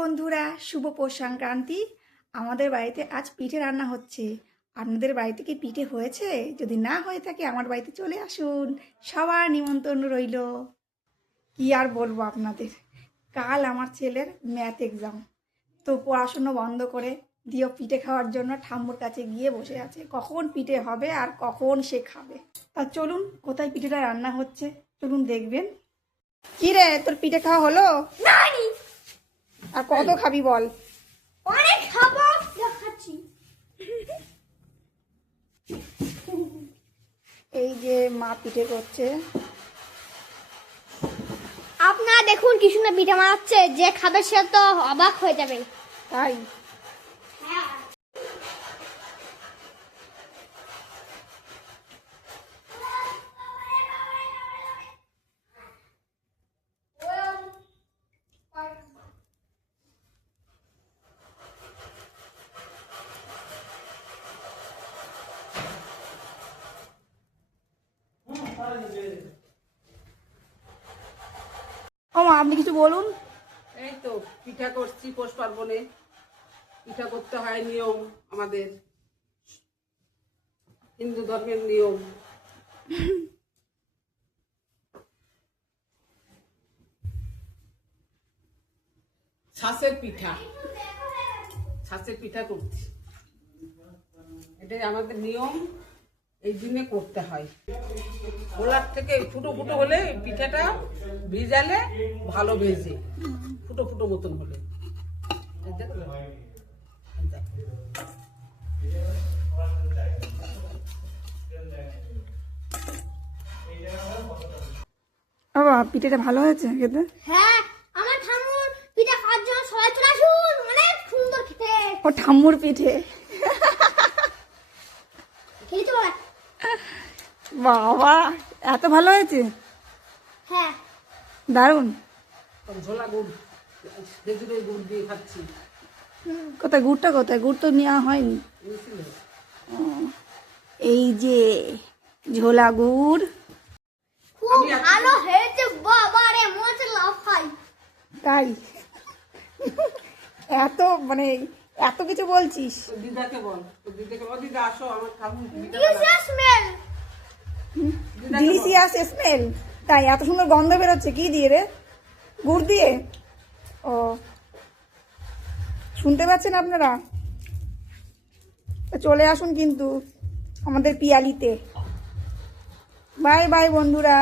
বন্ধুরা, শুভ পৌষ সংক্রান্তি। আমাদের বাড়িতে আজ পিঠে রান্না হচ্ছে। আপনাদের বাড়িতে কি পিঠে হয়েছে? যদি না হয়ে থাকে আমার বাড়িতে চলে আসুন, সবার নিমন্ত্রণ রইল। কি আর বলবো আপনাদের, কাল আমার ছেলের ম্যাথ এক্সাম, তো পড়াশুনো বন্ধ করে দিও পিঠে খাওয়ার জন্য ঠাম্মুর কাছে গিয়ে বসে আছে, কখন পিঠে হবে আর কখন সে খাবে। তা চলুন, কোথায় পিঠেটা রান্না হচ্ছে চলুন দেখবেন। কি রে, তোর পিঠে খাওয়া হলো? আর কত খাবি বল? অনেক খাবো, দেখাচ্ছি। এই যে মা পিঠে করছে। আপনারা দেখুন কি সুন্দর পিঠা বানাচ্ছে, যে খাবে সে তো অবাক হয়ে যাবে। তাই ও মা, আপনি কিছু বলুন। এই তো পিঠা করছি পৌষ পার্বণে। পিঠা করতে হয়, নিয়ম আমাদের হিন্দু ধর্মের নিয়ম। ছাঁচের পিঠা, ছাঁচের পিঠা করছি, এটাই আমাদের নিয়ম। এই দিনে করতে হয়। গোলার থেকে ফুটো ফুটো হলে পিঠাটা ভিজালে ভালো ভেজে, ফুটো ফুটো মতন হলে। বাবা, পিঠেটা ভালো হয়েছে খেতে? হ্যাঁ, আমার ঠাম্মুর পিঠা খাওয়ার জন্য সবাই চলে আসুন, অনেক সুন্দর খেতে। ও ঠাম্মুর পিঠে, খেয়ে চলো। বাবা এত ভালো হয়েছে, হ্যাঁ, দারুণ। ঝোলা গুড়, খেজুরের গুড় দিয়ে খাচ্ছি। কোথায় গুড়টা, কোথায়? গুড় তো নেওয়া হয়নি। ও, এই যে ঝোলা গুড়। খুব ভালো হয়েছে বাবা রে, মজা লাফাই। তাই এত মানে এত কিছু বলছিস? তোর দিদাকে বল, তোর দিদাকে বল, দিদা আসো আমার ঠাকুর ডিলিশিয়াস স্মেল। Delicious smell. তাই এত সুন্দর গন্ধ বেরোচ্ছে, কি দিয়ে রে? গুড় দিয়ে? ও, শুনতে পাচ্ছেন আপনারা? চলে আসুন কিন্তু আমাদের পিয়ালিতে। বাই বাই বন্ধুরা।